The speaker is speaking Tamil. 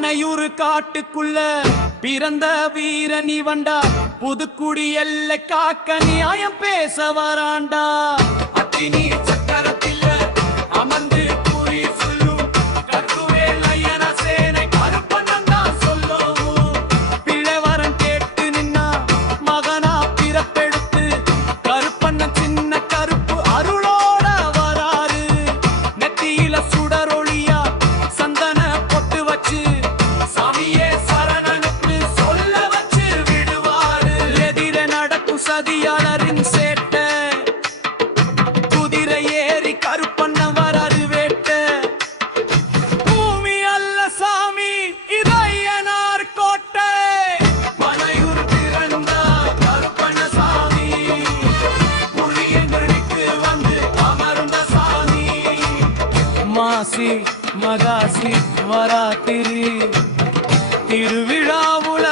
மனையூரு காட்டுக்குள்ள பிறந்த வீரனி வண்டா புதுக்குடி எல்லை காக்க நியாயம் பேச வராண்டா அத்தினி சக்கரத்தில் அமர்ந்து கூறி சொல்லும் கட்டுவேல் ஐயன சேனை கருப்பண்ணன் தான் சொல்லும் பிழைவரம் கேட்டு நின்னா மகனா பிறப்பெடுத்து கருப்பண்ணன் சின்ன கருப்பு அருளோட வராரு நெத்தியில சுடரொளியா சந்தன பொட்டு வச்சு சாமியே சரணனுக்கு சொல்ல வச்சு விடுவாரு எதிர நடக்கும் சதியாளரின் சேட்ட குதிரை ஏறி கருப்பண்ணன் வராரு வேட்ட பூமி அல்ல சாமி இதையனார் கோட்டை மலையூர் பிறந்த கருப்பண்ண சாமி புலியங்களுக்கு வந்து அமர்ந்த சாமி மாசி மகாசி வராத்திரி திருவிழாவுல